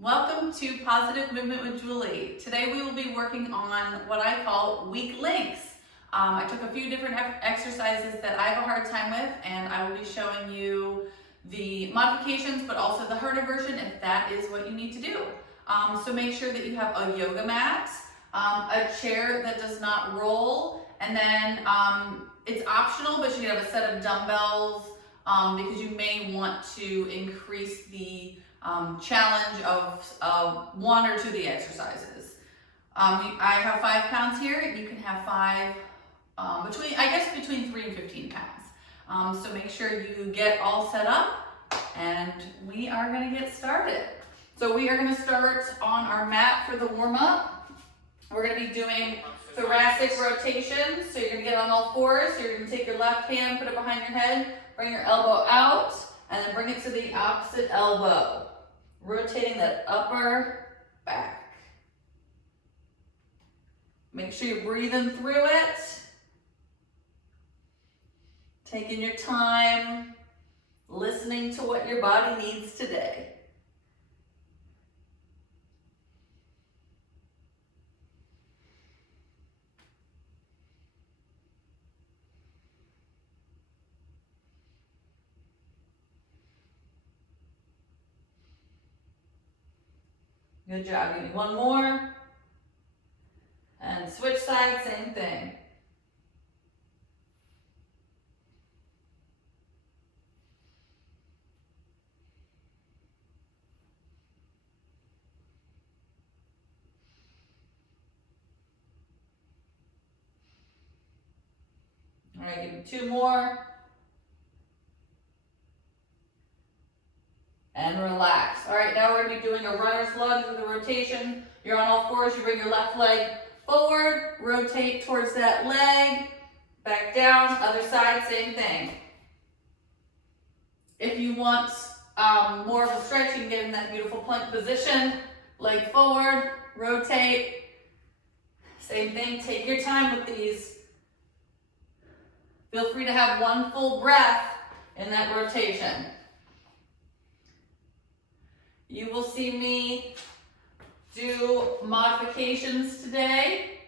Welcome to Positive Movement with Julie. Today we will be working on what I call weak links. I took a few different exercises that I have a hard time with, and I will be showing you the modifications but also the harder version if that is what you need to do. So make sure that you have a yoga mat, a chair that does not roll, and then it's optional, but you can have a set of dumbbells because you may want to increase the challenge of one or two of the exercises. I have 5 pounds here. You can have 5 between 3 and 15 pounds. So make sure you get all set up, and we are going to get started. So we are going to start on our mat for the warm-up. We're going to be doing thoracic rotation. So you're going to get on all fours. So you're going to take your left hand, put it behind your head, bring your elbow out, and then bring it to the opposite elbow. Rotating that upper back. Make sure you're breathing through it. Taking your time, listening to what your body needs today. Good job. Give me one more. And switch sides, same thing. All right, give me 2 more. And relax. All right, now we're going to be doing a runner's lunge with a rotation. You're on all fours. You bring your left leg forward, rotate towards that leg, back down, other side, same thing. If you want more of a stretch, you can get in that beautiful plank position. Leg forward, rotate. Same thing, take your time with these. Feel free to have one full breath in that rotation. You will see me do modifications today.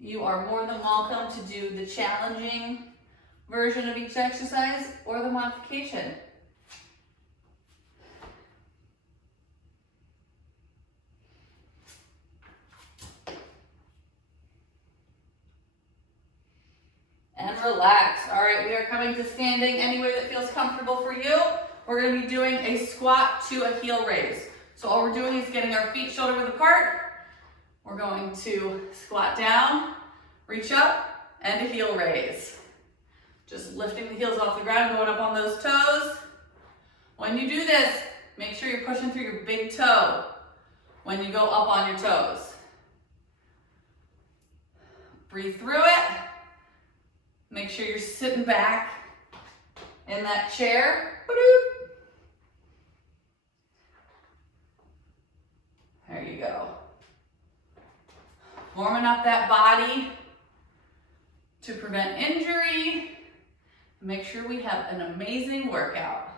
You are more than welcome to do the challenging version of each exercise or the modification. And relax. All right, we are coming to standing any way that feels comfortable for you. We're going to be doing a squat to a heel raise. So all we're doing is getting our feet shoulder width apart. We're going to squat down, reach up, and a heel raise. Just lifting the heels off the ground, going up on those toes. When you do this, make sure you're pushing through your big toe when you go up on your toes. Breathe through it. Make sure you're sitting back in that chair. There you go. Warming up that body to prevent injury. Make sure we have an amazing workout.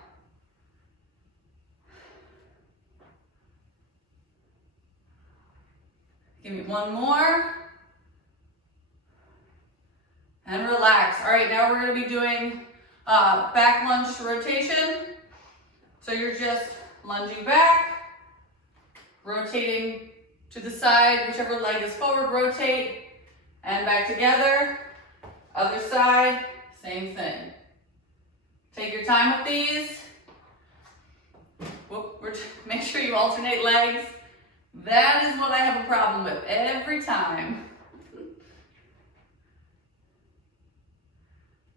Give me one more. And relax. All right, now we're going to be doing back lunge to rotation. So you're just lunging back, rotating to the side, whichever leg is forward, rotate, and back together. Other side, same thing. Take your time with these. Make sure you alternate legs. That is what I have a problem with every time.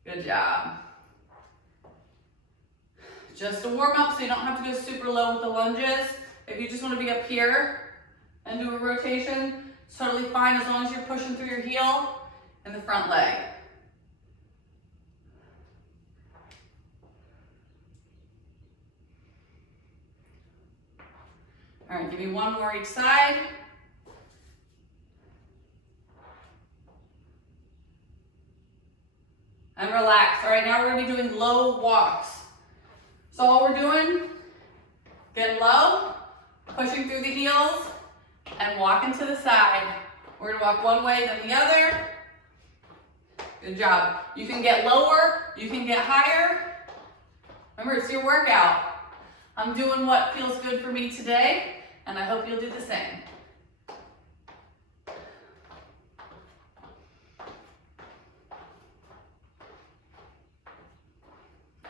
Good job. Just a warm up so you don't have to go super low with the lunges. If you just want to be up here and do a rotation, it's totally fine as long as you're pushing through your heel and the front leg. All right, give me one more each side. And relax. All right, now we're going to be doing low walks. So all we're doing, get low, pushing through the heels and walking to the side. We're gonna walk one way, then the other. Good job. You can get lower, you can get higher. Remember, it's your workout. I'm doing what feels good for me today, and I hope you'll do the same.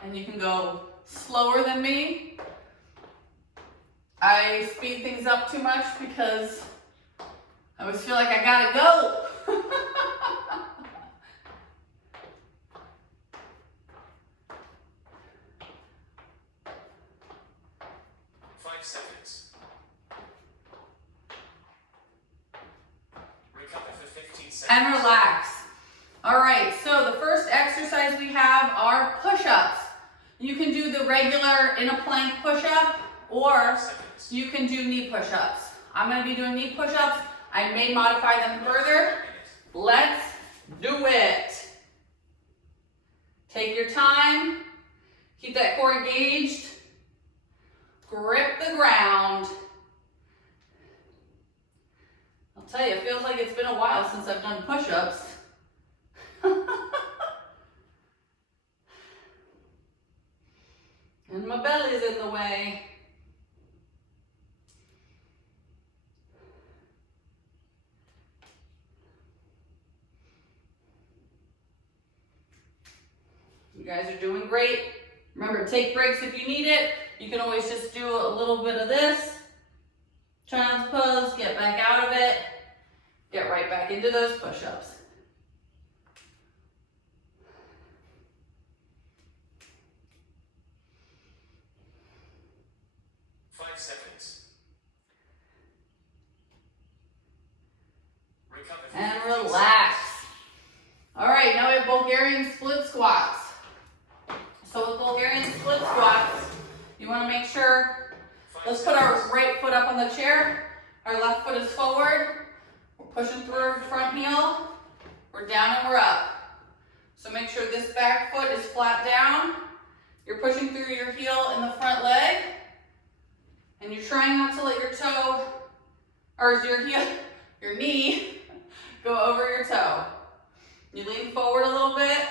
And you can go slower than me. I speed things up too much because I always feel like I gotta go. 5 seconds. Recover for 15 seconds. And relax. All right, so the first exercise we have are push-ups. You can do the regular in a plank push-up, or you can do knee push-ups. I'm gonna be doing knee push-ups. I may modify them further. Let's do it. Take your time. Keep that core engaged. Grip the ground. I'll tell you, it feels like it's been a while since I've done push-ups. And my belly's in the way. You guys are doing great. Remember, take breaks if you need it. You can always just do a little bit of this. Child's pose, get back out of it. Get right back into those push-ups. Seconds. And relax. All right, now we have Bulgarian split squats. So with Bulgarian split squats, you want to make sure, let's put our right foot up on the chair. Our left foot is forward. We're pushing through our front heel. We're down and we're up. So make sure this back foot is flat down. You're pushing through your heel in the front leg. And you're trying not to let your toe, or your heel, your knee, go over your toe. You lean forward a little bit,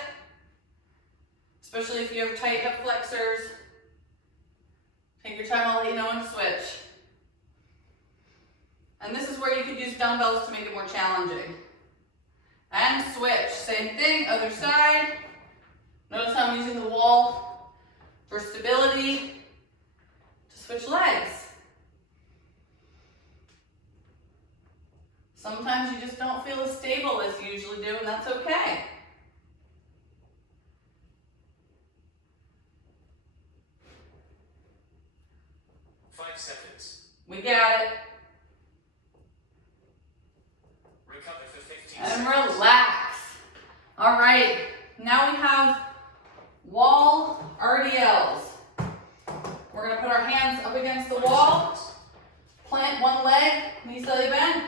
especially if you have tight hip flexors. Take your time, I'll let you know when to switch. And this is where you could use dumbbells to make it more challenging. And switch, same thing, other side. Notice how I'm using the wall for stability. Switch legs. Sometimes you just don't feel as stable as you usually do, and that's okay. Five seconds. We got it. Recover for 15 and seconds. Relax. All right, now we have wall RDLs. We're gonna put our hands up against the wall, plant one leg, knee slightly bent.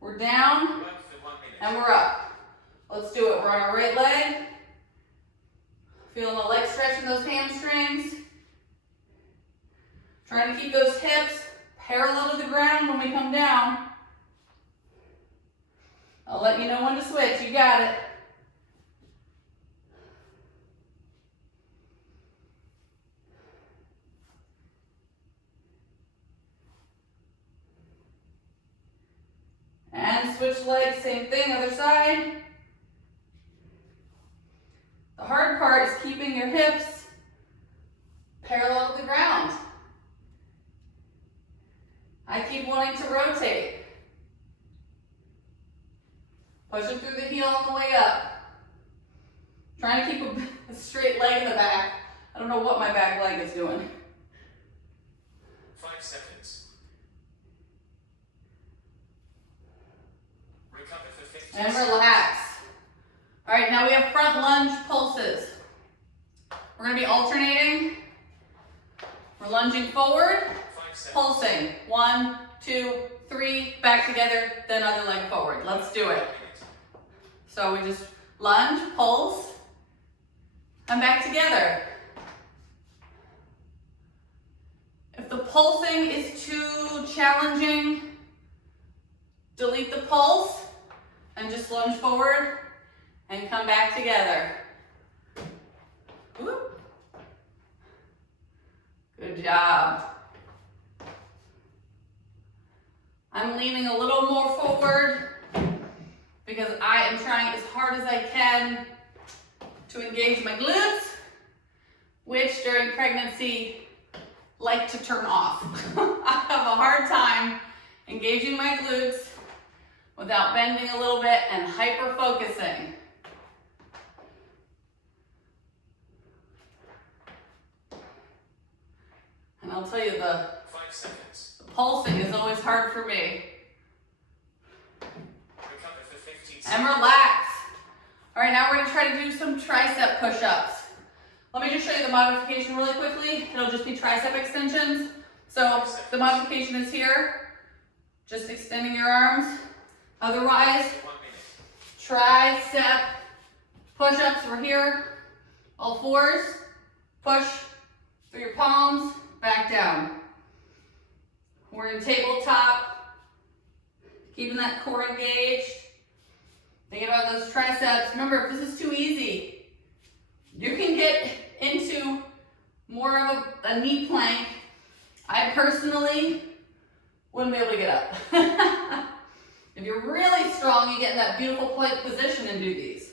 We're down and we're up. Let's do it. We're on our right leg. Feeling the leg stretch in those hamstrings. Trying to keep those hips parallel to the ground when we come down. I'll let you know when to switch. You got it. And switch legs, same thing, other side. The hard part is keeping your hips parallel to the ground. I keep wanting to rotate. Pushing through the heel on the way up. Trying to keep a straight leg in the back. I don't know what my back leg is doing. 5 seconds. Recover for 15 And seconds. relax. All right, now we have front lunge pulses. We're gonna be alternating. We're lunging forward, 5 seconds. pulsing. 1, 2, 3, back together, then other leg forward. Let's do it. So we just lunge, pulse, and back together. If the pulsing is too challenging, delete the pulse and just lunge forward and come back together. Woo. Good job. I'm leaning a little more forward because I am trying as hard as I can to engage my glutes, which during pregnancy like to turn off. I have a hard time engaging my glutes without bending a little bit and hyper focusing. And I'll tell you, the 5 seconds. pulsing is always hard for me. Recover for 15 And seconds. relax. All right, now we're gonna try to do some tricep push-ups. Let me just show you the modification really quickly. It'll just be tricep extensions. So the modification is here, just extending your arms. Otherwise, 1 minute. tricep push-ups, we're here. All fours, push through your palms, back down. We're in tabletop, keeping that core engaged. Thinking about those triceps. Remember, if this is too easy, you can get into more of a knee plank. I personally wouldn't be able to get up. If you're really strong, you get in that beautiful plank position and do these.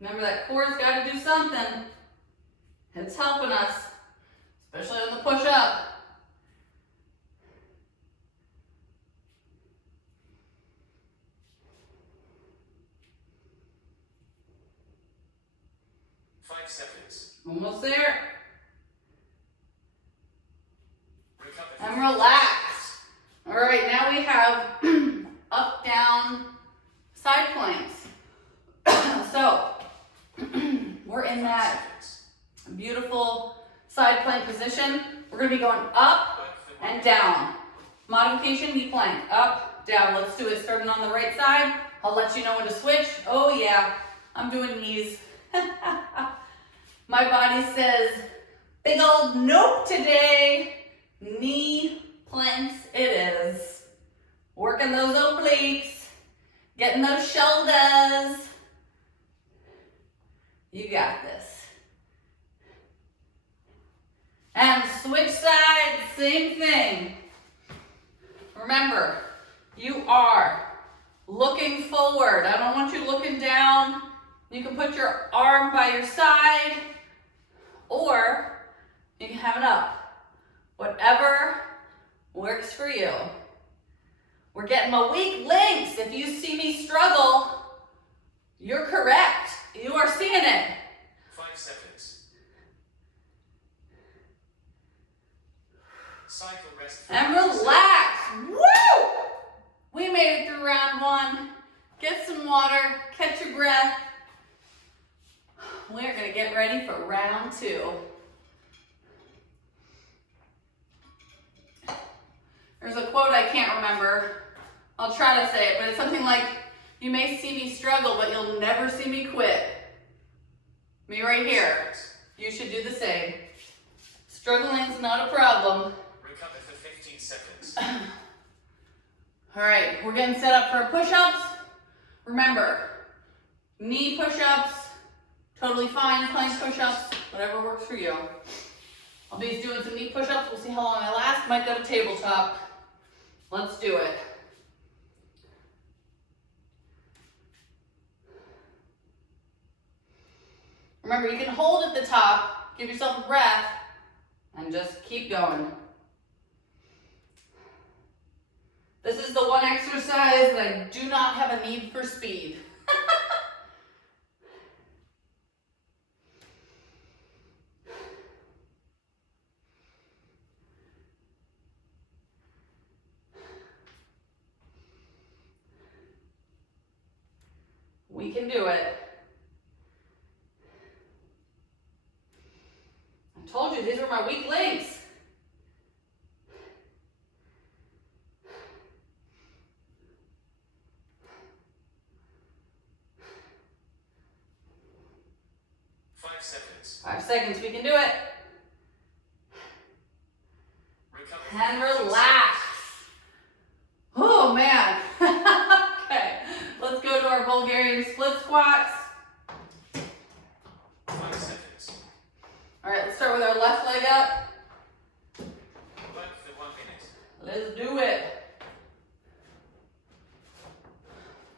Remember, that core's got to do something. It's helping us, especially on the push-up. Almost there. Recover. And relax. All right, now we have up, down, side planks. So, we're in that beautiful side plank position. We're gonna be going up and down. Modification, knee plank, up, down. Let's do it starting on the right side. I'll let you know when to switch. Oh yeah, I'm doing knees. My body says, big old nope today. Knee planks it is. Working those obliques, getting those shoulders. You got this. And switch sides, same thing. Remember, you are looking forward. I don't want you looking down. You can put your arm by your side, or you can have it up. Whatever works for you. We're getting my weak links. If you see me struggle, you're correct. You are seeing it. 5 seconds. Cycle rest. And relax. Woo! We made it through round one. Get some water, catch your breath. We're gonna get ready for round two. There's a quote I can't remember. I'll try to say it, but it's something like, you may see me struggle, but you'll never see me quit. Me right here. You should do the same. Struggling's not a problem. Recover for 15 seconds. All right, we're getting set up for push-ups. Remember, knee push-ups, totally fine. Plank push-ups, whatever works for you. I'll be doing some knee push-ups. We'll see how long I last. Might go to tabletop. Let's do it. Remember, you can hold at the top, give yourself a breath, and just keep going. This is the one exercise that I do not have a need for speed. We can do it. I told you these were my weak links. seconds. We can do it. Recover. And relax. Oh man. Okay, let's go to our Bulgarian split squats. 5 seconds. All right, let's start with our left leg up. Work for 1 minute. Let's do it.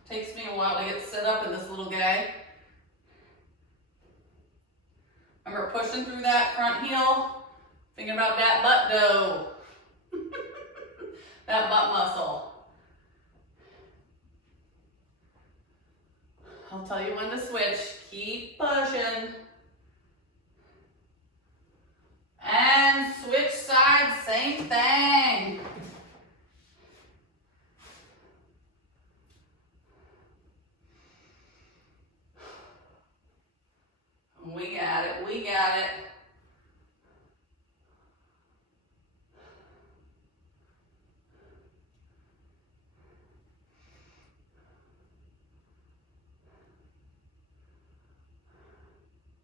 Takes me a while to get set up in this little guy. Remember pushing through that front heel, thinking about that butt dough. That butt muscle. I'll tell you when to switch. Keep pushing. And switch sides, same thing. We got it, we got it.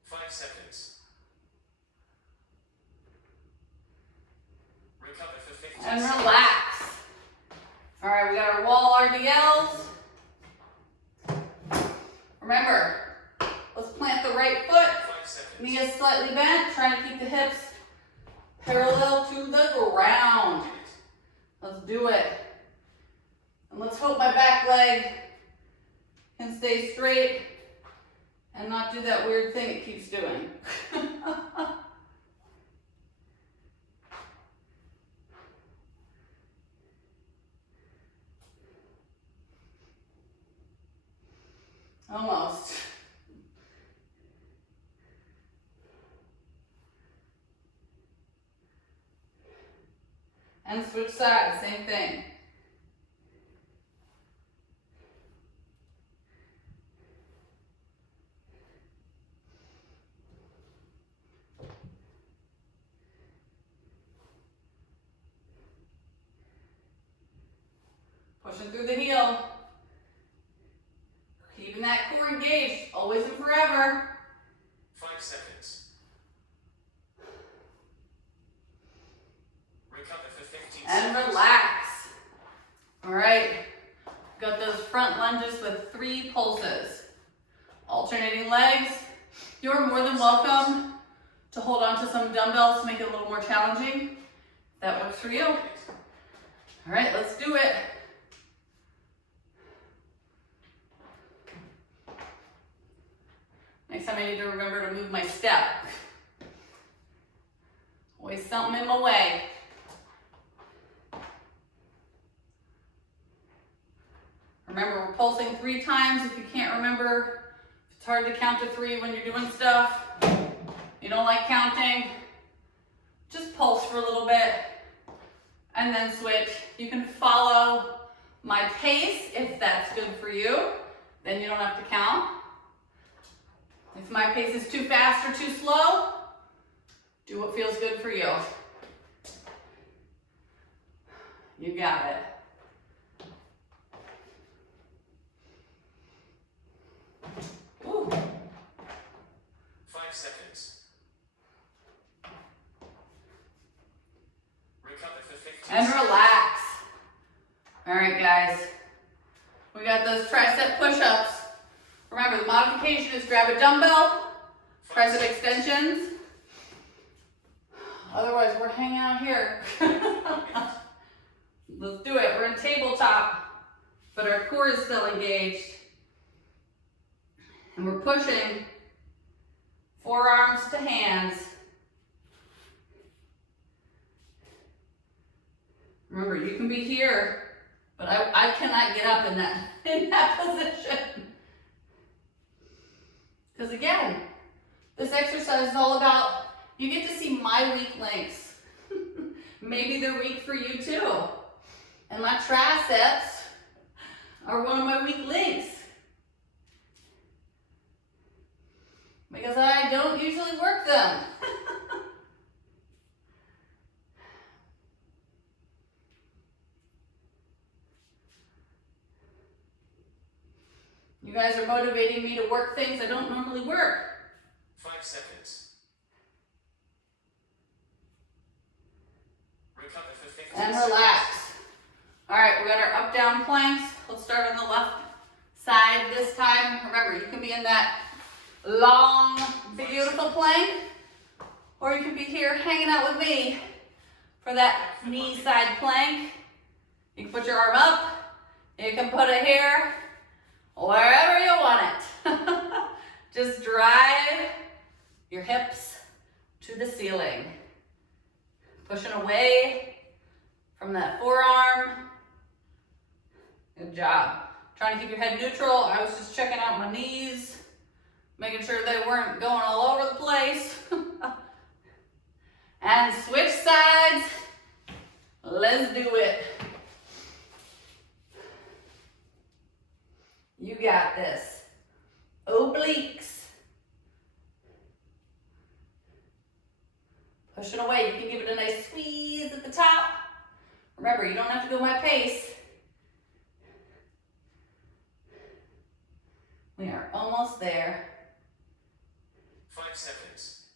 Five seconds. Recover for 15 And seconds. relax. All right, we got our wall RDLs. Remember, let's plant the right foot. 5 seconds. Knee is slightly bent. Try to keep the hips parallel to the ground. Let's do it. And let's hope my back leg can stay straight and not do that weird thing it keeps doing. Almost. And switch sides, same thing. Pushing through the heel. Keeping that core engaged, always and forever. 5 seconds. Recover for 15 And seconds. relax. All right, got those front lunges with 3 pulses. Alternating legs. You're more than welcome to hold on to some dumbbells to make it a little more challenging. If that works for you. All right, let's do it. Next time I need to remember to move my step. Always something in my way. Remember, we're pulsing 3 times. If you can't remember, if it's hard to count to 3 when you're doing stuff, you don't like counting, just pulse for a little bit and then switch. You can follow my pace if that's good for you. Then you don't have to count. If my pace is too fast or too slow, do what feels good for you. You got it. Ooh. 5 seconds. Recover for 15 And seconds. relax. All right, guys. We got those tricep push-ups. Remember, the modification is grab a dumbbell, tricep extensions. Otherwise, we're hanging out here. Let's do it. We're in tabletop, but our core is still engaged. And we're pushing forearms to hands. Remember, you can be here, but I cannot get up in that position. Because again, this exercise is all about, you get to see my weak links. Maybe they're weak for you too. And my triceps are one of my weak links. Because I don't usually work them. You guys are motivating me to work things I don't normally work. 5 seconds. And relax. All right, we got our up down planks. Let's start on the left side this time. Remember, you can be in that long, beautiful plank, or you can be here hanging out with me for that knee side plank. You can put your arm up. You can put it here, wherever you want it. Just drive your hips to the ceiling. Pushing away from that forearm. Good job. Trying to keep your head neutral. I was just checking out my knees, making sure they weren't going all over the place. And switch sides. Let's do it. You got this. Obliques. Pushing away. You can give it a nice squeeze at the top. Remember, you don't have to go my pace. We are almost there. 5 seconds.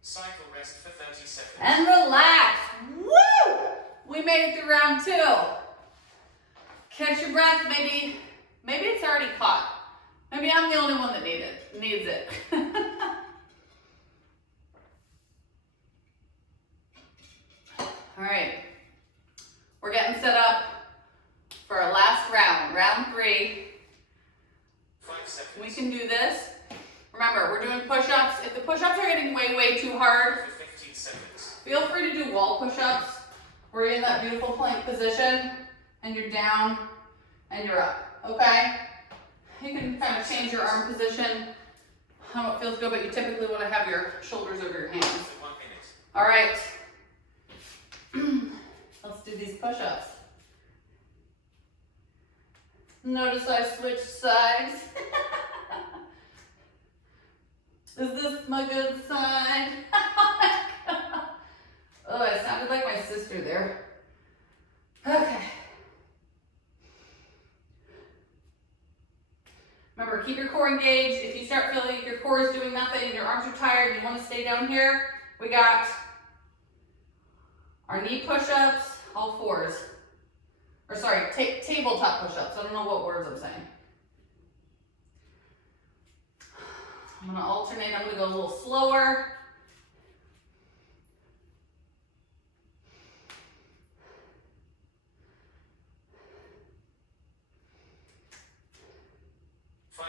Cycle rest for 30 seconds. And relax. Woo! We made it through round 2. Catch your breath. Maybe it's already caught. Maybe I'm the only one that needs it. All right. We're getting set up for our last round, round 3. 5 seconds. We can do this. Remember, we're doing push-ups. If the push-ups are getting way, way too hard, For 15 seconds. feel free to do wall push-ups where you're in that beautiful plank position and you're down and you're up, okay? You can kind of change your arm position, how it feels good, but you typically want to have your shoulders over your hands. For 1 minute. All right, let's do these push-ups. Notice I switched sides. Is this my good side? Oh, I sounded like my sister there. Okay. Remember, keep your core engaged. If you start feeling your core is doing nothing and your arms are tired and you want to stay down here, we got our knee push-ups, all 4s. Or sorry, tabletop push-ups. I don't know what words I'm saying. I'm gonna alternate. I'm gonna go a little slower.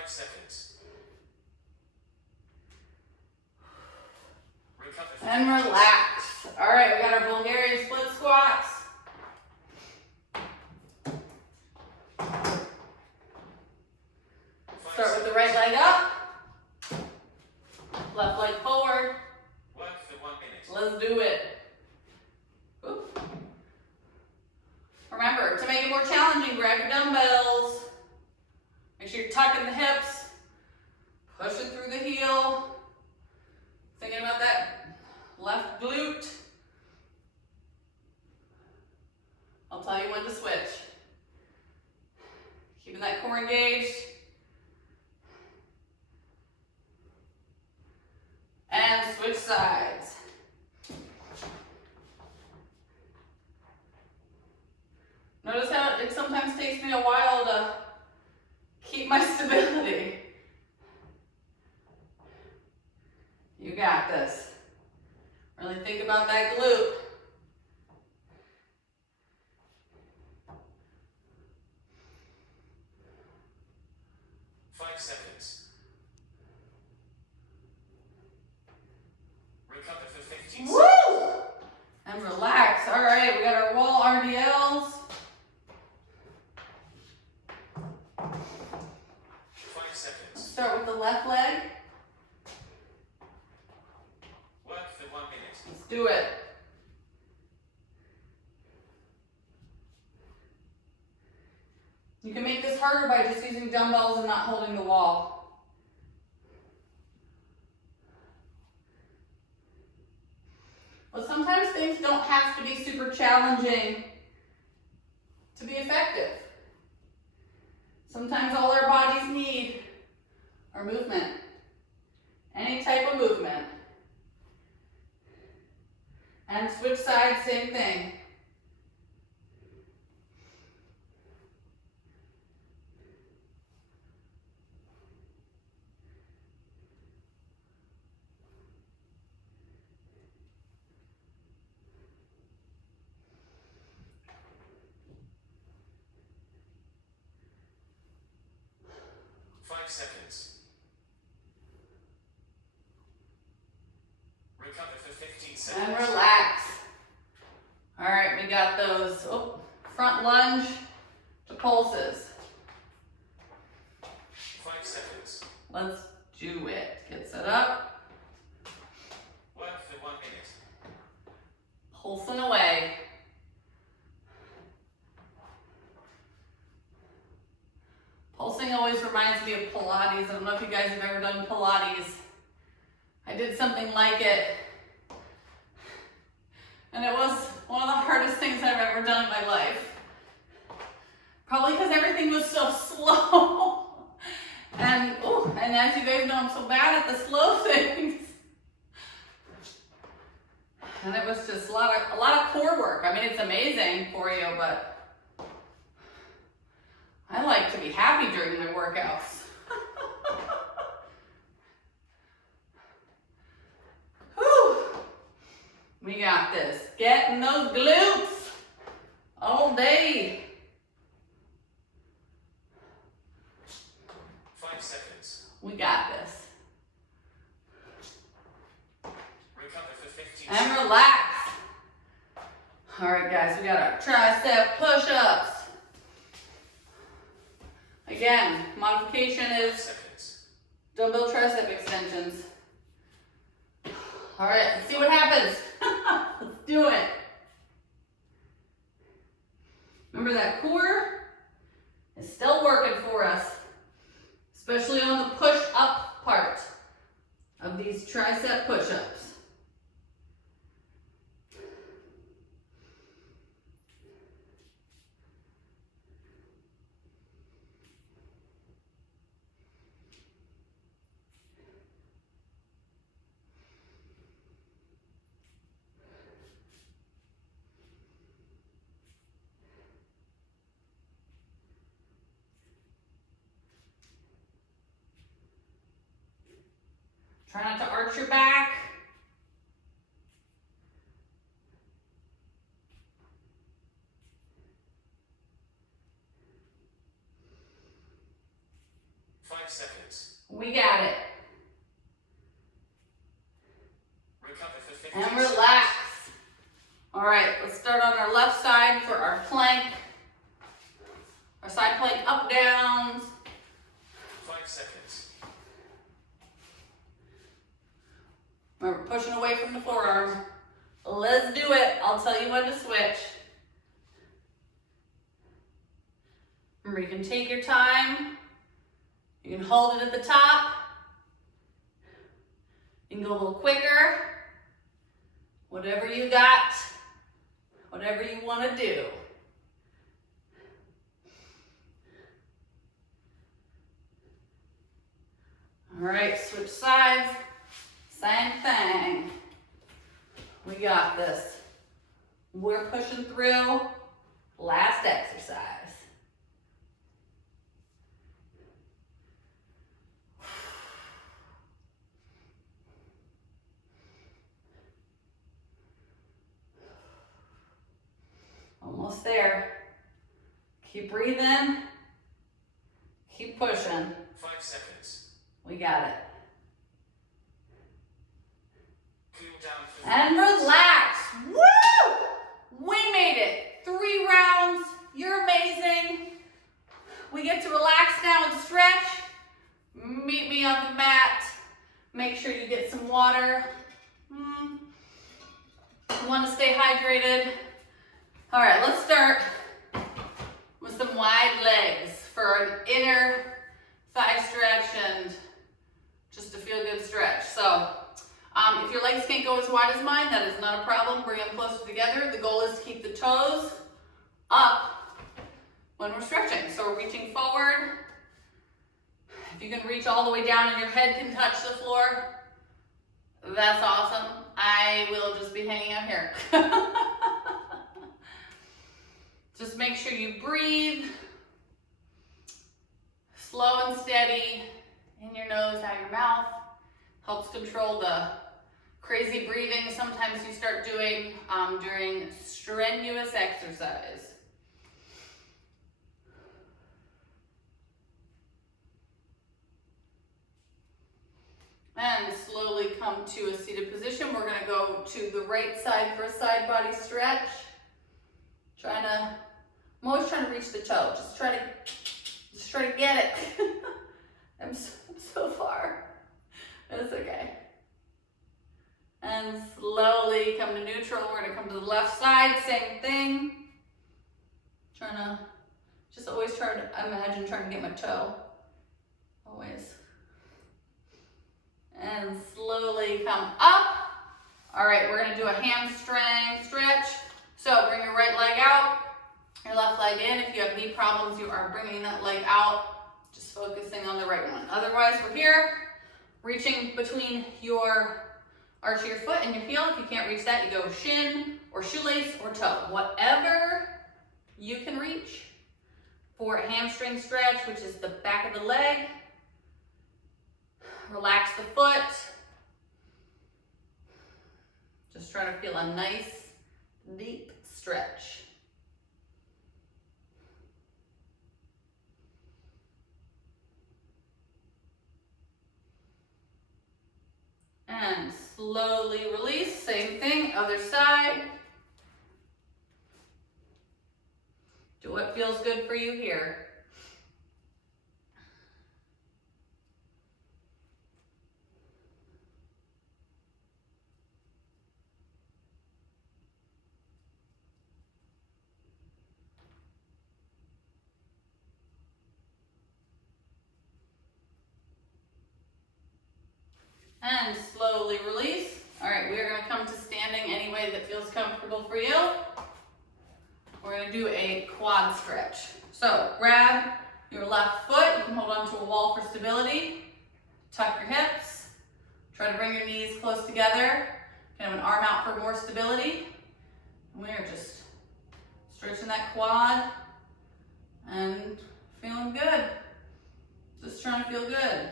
Seconds. Recover for And 10 relax. All right, we got our Bulgarian split squats. Start with the right leg up. Left leg forward. Work for 1 minute. Let's do it. Oop. Remember, to make it more challenging, grab your dumbbells. Make sure you're tucking the hips. Push it through the heel. Thinking about that left glute. I'll tell you when to switch. Keeping that core engaged. And switch sides. Notice how it sometimes takes me a while to keep my stability. You got this. Really think about that glute. Seconds. Recover for 15 seconds. Woo! And relax. All right, we got our wall RDLs. 5 seconds. Start with the left leg. Work for 1 minute. Let's do it. You can make this harder by just using dumbbells and not holding the wall. But sometimes things don't have to be super challenging to be effective. Sometimes all our bodies need are movement. Any type of movement. side, same thing. Five seconds. Recover for 15 seconds. And relax. All right, we got those front lunge to pulses. 5 seconds. Let's do it. Get set up. Work for 1 minute. Pulsing away. Pulsing always reminds me of Pilates. I don't know if you guys have ever done Pilates. I did something like it. And it was one of the hardest things I've ever done in my life. Probably because everything was so slow. And as you guys know, I'm so bad at the slow things. And it was just a lot of core work. I mean, it's amazing for you, but I like to be happy during my workouts. Whew. We got this. Getting those glutes all day. 5 seconds. We got this. Recover for 15 And seconds. relax. All right, guys, we got our tricep push-ups. Again, modification 5 is seconds. dumbbell tricep extensions. All right, let's see what happens. Let's do it. Remember that core is still working for us, especially on the push-up part of these tricep push-ups. Try not to arch your back. Five seconds. We got it. Recover for 15 And seconds. relax. All right, let's start on our left side for our plank. Our side plank up downs. 5 seconds. Remember, pushing away from the forearm. Let's do it. I'll tell you when to switch. Remember, you can take your time. You can hold it at the top. You can go a little quicker. Whatever you got, whatever you want to do. All right, switch sides. Same thing. We got this. We're pushing through. Last exercise. Almost there. Keep breathing. Keep pushing. 5 seconds. We got it. Cool down for And relax. Woo! We made it. 3 rounds. You're amazing. We get to relax now and stretch. Meet me on the mat. Make sure you get some water. You want to stay hydrated. All right, let's start with some wide legs for an inner thigh stretch and just a feel-good stretch. So if your legs can't go as wide as mine, that is not a problem. Bring them closer together. The goal is to keep the toes up when we're stretching. So we're reaching forward. If you can reach all the way down and your head can touch the floor, That's awesome. I will just be hanging out here. Just make sure you breathe. Slow and steady in your nose, out your mouth. Helps control the crazy breathing sometimes you start doing during strenuous exercise. And slowly come to a seated position. We're gonna go to the right side for a side body stretch. I'm always trying to reach the toe. Just try to get it. I'm so far. It's okay. And slowly come to neutral. We're gonna come to the left side, same thing. Always try to imagine trying to get my toe. Always. And slowly come up. All right, we're gonna do a hamstring stretch. So bring your right leg out, your left leg in. If you have knee problems, you are bringing that leg out, just focusing on the right one. Otherwise, we're here, reaching between your arch of your foot and your heel. If you can't reach that, you go shin or shoelace or toe. Whatever you can reach for a hamstring stretch, which is the back of the leg. Relax the foot. Just try to feel a nice, deep stretch. And slowly release, same thing, other side. Do what feels good for you here. And slowly release. All right, we are gonna come to standing any way that feels comfortable for you. We're gonna do a quad stretch. So grab your left foot, you can hold on to a wall for stability. Tuck your hips. Try to bring your knees close together. Kind of an arm out for more stability. And we are just stretching that quad and feeling good. Just trying to feel good.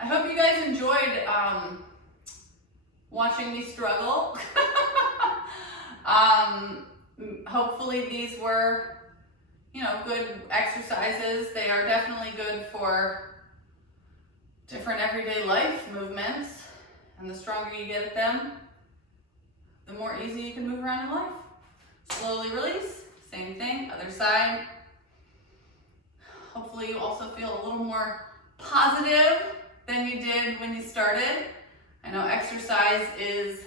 I hope you guys enjoyed watching me struggle. Hopefully these were, good exercises. They are definitely good for different everyday life movements. And the stronger you get at them, the more easy you can move around in life. Slowly release, same thing, other side. Hopefully you also feel a little more positive than you did when you started. I know exercise is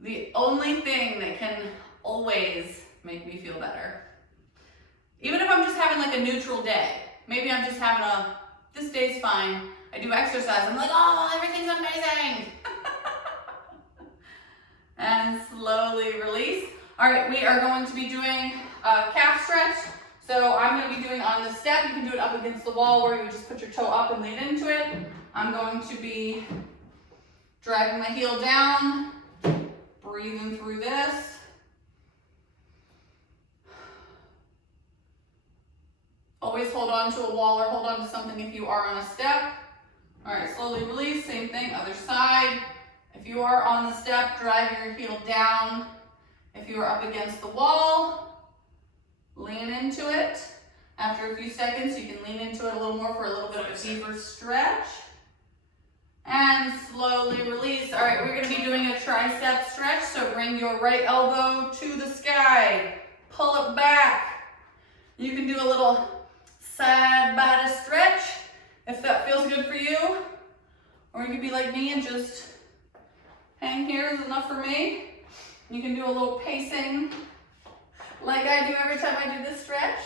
the only thing that can always make me feel better. Even if I'm just having like a neutral day. Maybe I'm just having this day's fine. I do exercise, I'm like, oh, everything's amazing. And slowly release. All right, we are going to be doing a calf stretch. So I'm going to be doing on the step. You can do it up against the wall where you just put your toe up and lean into it. I'm going to be driving my heel down, breathing through this. Always hold on to a wall or hold on to something if you are on a step. All right, slowly release, same thing, other side. If you are on the step, drive your heel down. If you are up against the wall, lean into it. After a few seconds, you can lean into it a little more for a little bit of a deeper stretch. And slowly release. All right, we're gonna be doing a tricep stretch. So bring your right elbow to the sky. Pull it back. You can do a little side body stretch if that feels good for you. Or you could be like me and just hang here is enough for me. You can do a little pacing like I do every time I do this stretch.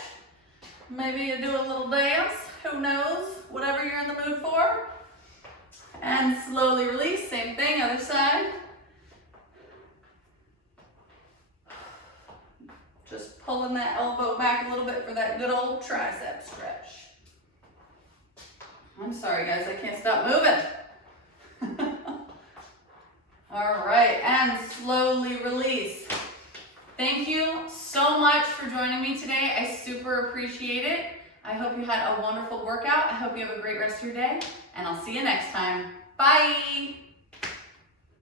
Maybe you do a little dance, who knows, whatever you're in the mood for. And slowly release, same thing, other side. Just pulling that elbow back a little bit for that good old tricep stretch. I'm sorry guys, I can't stop moving. and slowly release. Thank you so much for joining me today. I super appreciate it. I hope you had a wonderful workout. I hope you have a great rest of your day, and I'll see you next time. Bye.